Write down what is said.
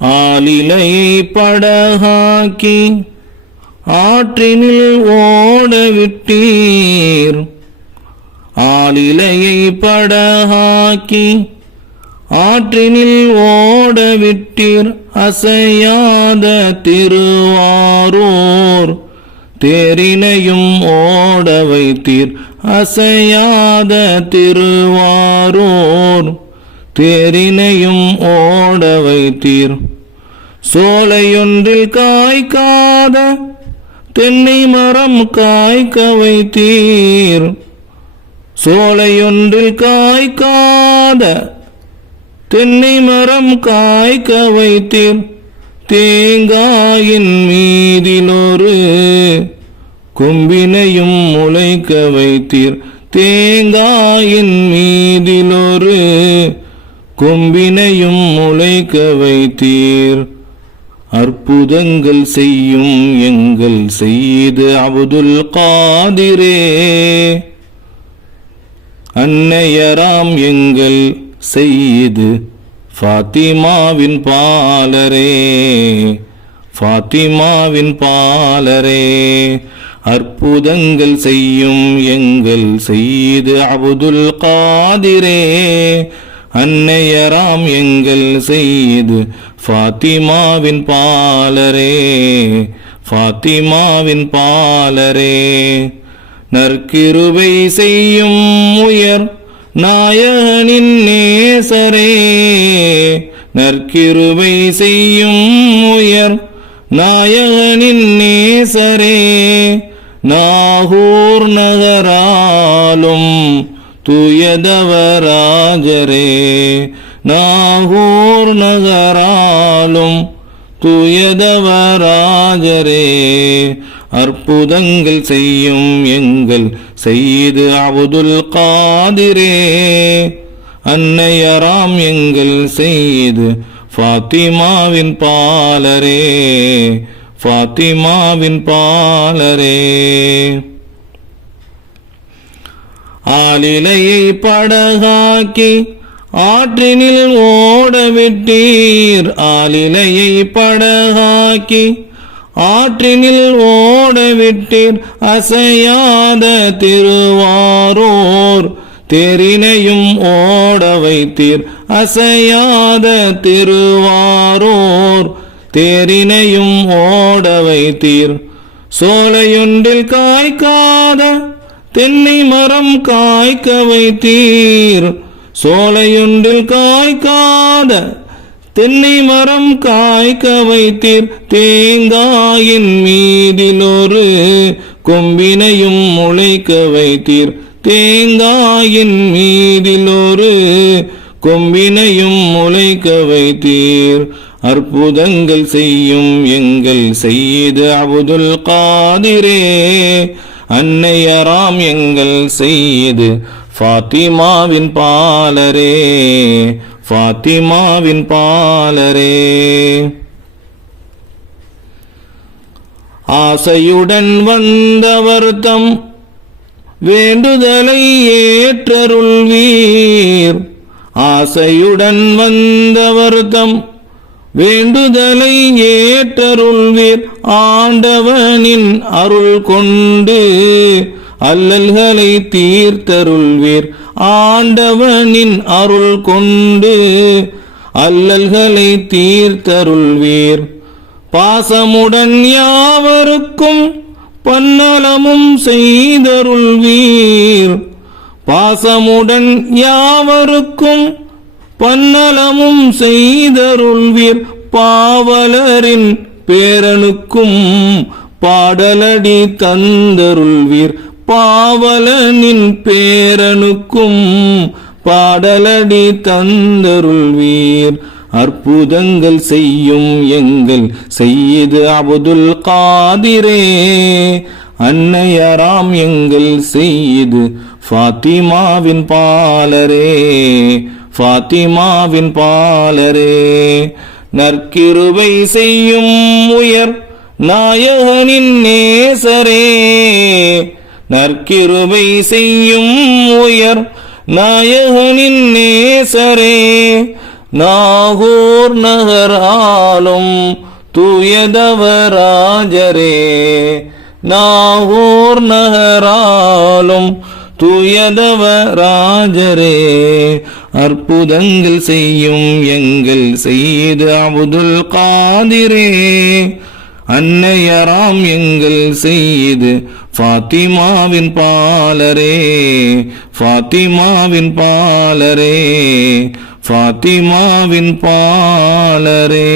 ஆலிலையை படகாக்கி ஆற்றினில் ஓட விட்டீர் ஆலிலையை படகாக்கி ஆற்றினில் ஓட விட்டீர் அசையாத திருவாரூர் தேரினையும் ஓட வைத்தீர். அசையாத திருவாரூர் தேரினையும் ஓட வைத்தீர். சோலையொன்றில் காய்க்காத தென்னை மரம் காய்க்க வைத்தீர். சோலையொன்றில் காய்க்காத தென்னை மரம் காய்க்க வைத்தீர். தேங்காயின் மீதிலொரு கொம்பினையும் முளைக்க வைத்தீர். தேங்காயின் மீதிலொரு கொம்பினையும் முளைக்க வைத்தீர். அற்புதங்கள் செய்யும் எங்கள் செய்து அப்துல் காதிரே. அன்னையராம் எங்கள் செய்து ஃபாத்திமாவின் பாலரே. ஃபாத்திமாவின் பாலரே. அற்புதங்கள் செய்யும் எங்கள் செய்து அப்துல் காதிரே. அன்னையராம் எங்கள் செய்து ஃபாத்திமாவின் பாலரே ஃபாத்திமாவின் பாலரே. நற்கிருபை செய்யும் உயர் நாயகனின் நேசரே நற்கிருபை செய்யும் உயர் நாயகனின் நேசரே. நாகூர் நகராலும் துயதவராஜரே நாகூர் நகராலும் துயதவராஜரே அற்புதங்கள் செய்யும் எங்கள் செய்து அப்துல் காதிரே அன்னையராம் எங்கள் செய்து ஃபாத்திமாவின் பாலரே ஃபாத்திமாவின் பாலரே. ஆலிலையை படகாக்கி ஆற்றினில் ஓடவிட்டீர். ஆலிலையை படகாக்கி ஆற்றினில் ஓடவிட்டீர். அசையாத திருவாரூர் தெரினையும் ஓட வைத்தீர். அசையாத திருவாரூர் தேரினையும் ஓட வைத்தீர். சோலையொன்றில் காய்க்காத தென்னை மரம் காய்க்க வைத்தீர். சோலையொன்றில் காய்க்காத தென்னை மரம் காய்க்க வைத்தீர். தேங்காயின் மீதிலொரு கொம்பினையும் முளைக்க வைத்தீர். தேங்காயின் மீதிலொரு கொம்பினையும் முளைக்க வைத்தீர். அற்புதங்கள் செய்யும் எங்கள் செய்து அப்துல் காதிரே. அன்னையராம் எங்கள் செய்து ஃபாத்திமாவின் பாலரே ஃபாத்திமாவின் பாலரே. ஆசையுடன் வந்தவர் தம் வேண்டுதலை ஏற்றருள்வீர். ஆசையுடன் வந்தவர் தம் வேண்டுதலை ஏற்றருள்வீர் ஆண்டவனின் அருள் கொண்டு அல்லல்களை தீர்த்தருள்வீர் ஆண்டவனின் அருள் கொண்டு அல்லல்களை தீர்த்தருள்வீர். பாசமுடன் யாவருக்கும் பன்னலமும் செய்தருள்வீர். பாசமுடன் யாவருக்கும் பன்னலமும் செய்தருள்வீர் பாவலரின் பேரனுக்கும் பாடலடி தந்தருள்வீர் பாவலனின் பேரனுக்கும் பாடலடி தந்தருள்வீர். அற்புதங்கள் செய்யும் எங்கள் செய்து அப்துல் காதிரே. அன்னையராம் எங்கள் செய்து ஃபாத்திமாவின் பாலரே. ஃபாத்திமாவின் பாலரே நற்கிருவை செய்யும் உயர் நாயகனின் நேசரே நற்கிருவை செய்யும் உயர் நாயகனின் நேசரே நாகூர் நகராலும் தூயதவராஜரே நாகூர் நகராலும் தூயதவ ராஜரே அற்புதங்கள் செய்யும் எங்கள் செய்து அபுதுல் காதிரே. அன்னையராம் எங்கள் செய்து ஃபாத்திமாவின் பாலரே ஃபாத்திமாவின் பாலரே ஃபாத்திமாவின் பாலரே.